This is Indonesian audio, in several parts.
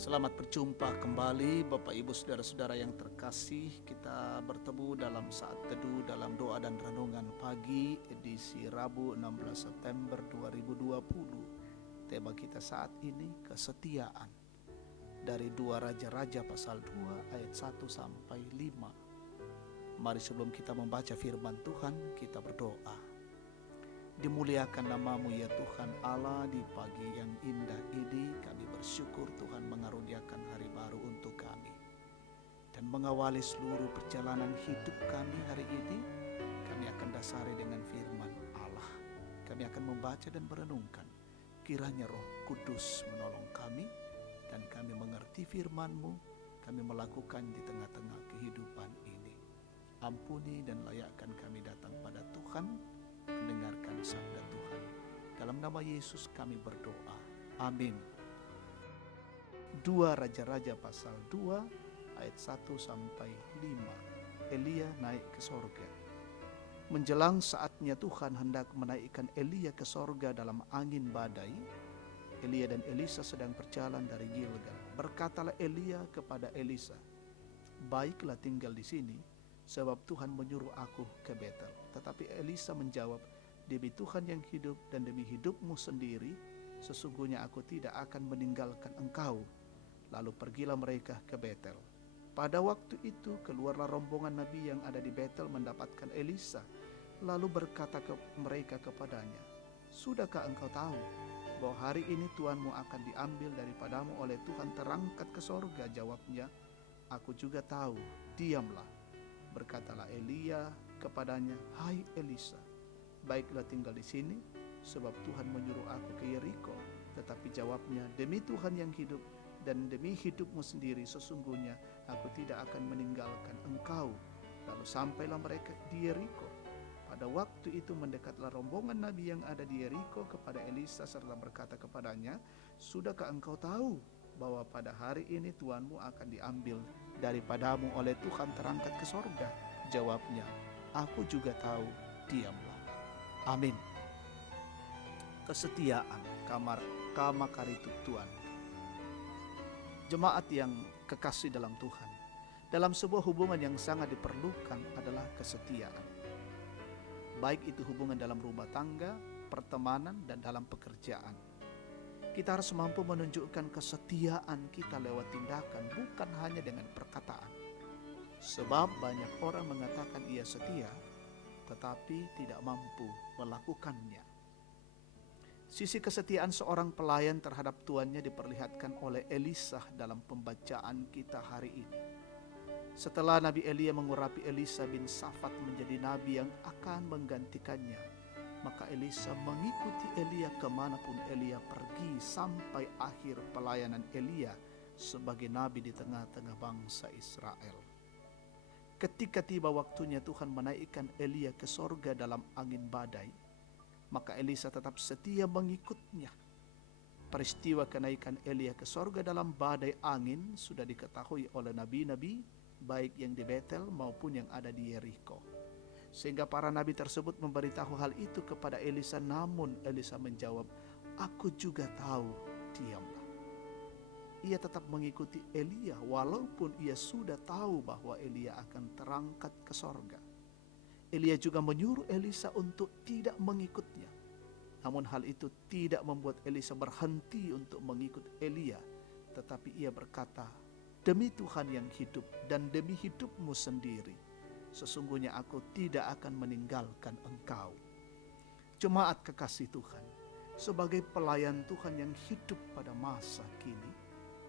Selamat berjumpa kembali Bapak Ibu Saudara-saudara yang terkasih. Kita bertemu dalam saat teduh dalam doa dan renungan pagi edisi Rabu 16 September 2020. Tema kita saat ini kesetiaan dari 2 Raja-Raja pasal 2 ayat 1 sampai 5. Mari sebelum kita membaca firman Tuhan, kita berdoa. Dimuliakan namamu ya Tuhan Allah, di pagi yang indah ini kami bersyukur Tuhan mengaruniakan hari baru untuk kami. Dan mengawali seluruh perjalanan hidup kami hari ini, kami akan dasari dengan firman Allah. Kami akan membaca dan merenungkan. Kiranya Roh Kudus menolong kami dan kami mengerti firman-Mu, kami melakukan di tengah-tengah kehidupan ini. Ampuni dan layakkan kami datang pada Tuhan, mendengarkan sabda Tuhan. Dalam nama Yesus kami berdoa. Amin. 2 Raja-Raja pasal 2 ayat 1 sampai 5. Elia naik ke sorga. Menjelang saatnya Tuhan hendak menaikkan Elia ke sorga dalam angin badai, Elia dan Elisa sedang berjalan dari Gilgal. Berkatalah Elia kepada Elisa, "Baiklah tinggal di sini, sebab Tuhan menyuruh aku ke Betel." Tetapi Elisa menjawab, "Demi Tuhan yang hidup dan demi hidupmu sendiri, sesungguhnya aku tidak akan meninggalkan engkau." Lalu pergilah mereka ke Betel. Pada waktu itu keluarlah rombongan nabi yang ada di Betel mendapatkan Elisa, lalu berkata mereka kepadanya, "Sudahkah engkau tahu bahwa hari ini Tuanmu akan diambil daripadamu oleh Tuhan terangkat ke sorga?" Jawabnya, "Aku juga tahu, diamlah." Berkatalah Elia kepadanya, "Hai Elisa, baiklah tinggal di sini, sebab Tuhan menyuruh aku ke Yeriko." Tetapi jawabnya, "Demi Tuhan yang hidup dan demi hidupmu sendiri, sesungguhnya aku tidak akan meninggalkan engkau." Lalu sampailah mereka di Yeriko. Pada waktu itu mendekatlah rombongan nabi yang ada di Yeriko kepada Elisa serta berkata kepadanya, "Sudahkah engkau tahu bahwa pada hari ini Tuanmu akan diambil daripadamu oleh Tuhan terangkat ke sorga?" Jawabnya, "Aku juga tahu, diamlah." Amin. Kesetiaan kamakarituk Tuhan. Jemaat yang kekasih dalam Tuhan, dalam sebuah hubungan yang sangat diperlukan adalah kesetiaan. Baik itu hubungan dalam rumah tangga, pertemanan, dan dalam pekerjaan. Kita harus mampu menunjukkan kesetiaan kita lewat tindakan, bukan hanya dengan perkataan. Sebab banyak orang mengatakan ia setia, tetapi tidak mampu melakukannya. Sisi kesetiaan seorang pelayan terhadap tuannya diperlihatkan oleh Elisa dalam pembacaan kita hari ini. Setelah Nabi Elia mengurapi Elisa bin Safat menjadi nabi yang akan menggantikannya, maka Elisa mengikuti Elia kemanapun Elia pergi sampai akhir pelayanan Elia sebagai nabi di tengah-tengah bangsa Israel. Ketika tiba waktunya Tuhan menaikkan Elia ke sorga dalam angin badai, maka Elisa tetap setia mengikutnya. Peristiwa kenaikan Elia ke sorga dalam badai angin sudah diketahui oleh nabi-nabi, baik yang di Betel maupun yang ada di Yeriko. Sehingga para nabi tersebut memberitahu hal itu kepada Elisa, namun Elisa menjawab, "Aku juga tahu, diamlah." Ia tetap mengikuti Elia walaupun ia sudah tahu bahwa Elia akan terangkat ke sorga. Elia juga menyuruh Elisa untuk tidak mengikutnya. Namun hal itu tidak membuat Elisa berhenti untuk mengikut Elia, tetapi ia berkata, "Demi Tuhan yang hidup dan demi hidupmu sendiri, sesungguhnya aku tidak akan meninggalkan engkau." Jemaat kekasih Tuhan, sebagai pelayan Tuhan yang hidup pada masa kini,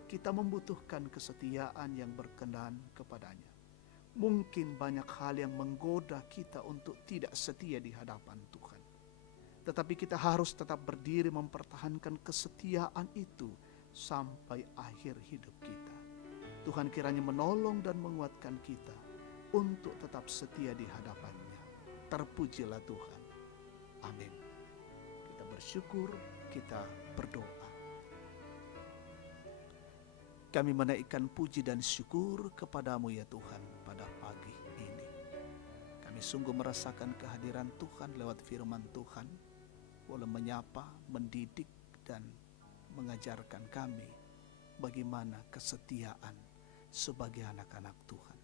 kita membutuhkan kesetiaan yang berkenan kepadanya. Mungkin banyak hal yang menggoda kita untuk tidak setia di hadapan Tuhan. Tetapi kita harus tetap berdiri mempertahankan kesetiaan itu sampai akhir hidup kita. Tuhan kiranya menolong dan menguatkan kita untuk tetap setia di hadapannya. Terpujilah Tuhan. Amin. Kita bersyukur, kita berdoa. Kami menaikkan puji dan syukur kepadamu ya Tuhan pada pagi ini. Kami sungguh merasakan kehadiran Tuhan lewat firman Tuhan, boleh menyapa, mendidik, dan mengajarkan kami bagaimana kesetiaan sebagai anak-anak Tuhan.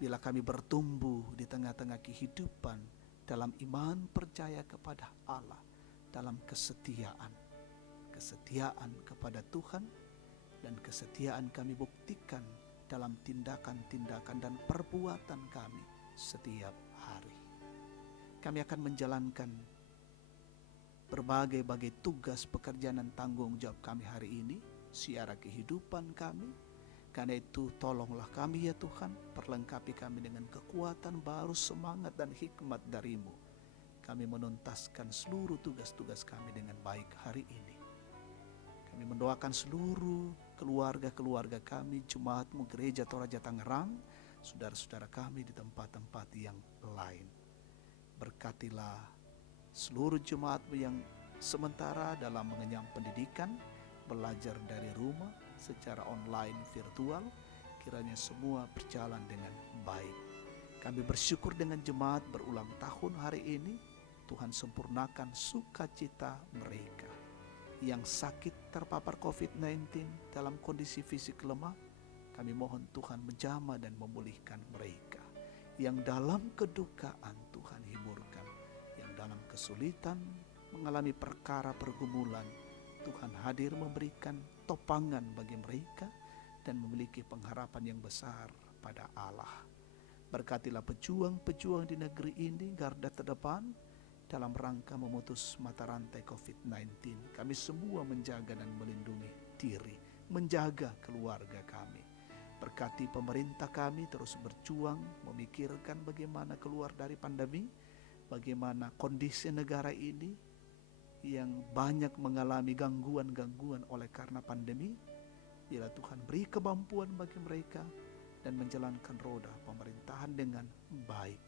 Bila kami bertumbuh di tengah-tengah kehidupan dalam iman percaya kepada Allah, dalam kesetiaan kepada Tuhan, dan kesetiaan kami buktikan dalam tindakan-tindakan dan perbuatan kami setiap hari. Kami akan menjalankan berbagai tugas, pekerjaan dan tanggung jawab kami hari ini, siara kehidupan kami. Karena itu tolonglah kami ya Tuhan, perlengkapi kami dengan kekuatan baru, semangat dan hikmat dari-Mu. Kami menuntaskan seluruh tugas-tugas kami dengan baik hari ini. Kami mendoakan seluruh keluarga-keluarga kami, jemaat-Mu Gereja Toraja Tangerang, saudara-saudara kami di tempat-tempat yang lain. Berkatilah seluruh jemaat-Mu yang sementara dalam mengenyam pendidikan, belajar dari rumah, secara online, virtual, kiranya semua berjalan dengan baik. Kami bersyukur dengan jemaat berulang tahun hari ini, Tuhan sempurnakan sukacita mereka. Yang sakit terpapar COVID-19 dalam kondisi fisik lemah, kami mohon Tuhan menjamah dan memulihkan mereka. Yang dalam kedukaan Tuhan hiburkan, yang dalam kesulitan mengalami perkara pergumulan, Tuhan hadir memberikan topangan bagi mereka dan memiliki pengharapan yang besar pada Allah. Berkatilah pejuang-pejuang di negeri ini, garda terdepan dalam rangka memutus mata rantai COVID-19. Kami semua menjaga dan melindungi diri, menjaga keluarga kami. Berkati pemerintah kami terus berjuang memikirkan bagaimana keluar dari pandemi, bagaimana kondisi negara ini yang banyak mengalami gangguan-gangguan oleh karena pandemi. Bila Tuhan beri kemampuan bagi mereka dan menjalankan roda pemerintahan dengan baik.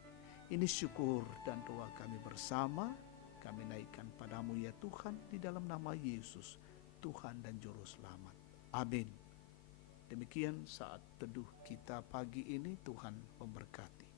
Ini syukur dan doa kami bersama, kami naikkan padamu ya Tuhan, di dalam nama Yesus, Tuhan dan Juru Selamat. Amin. Demikian saat teduh kita pagi ini, Tuhan memberkati.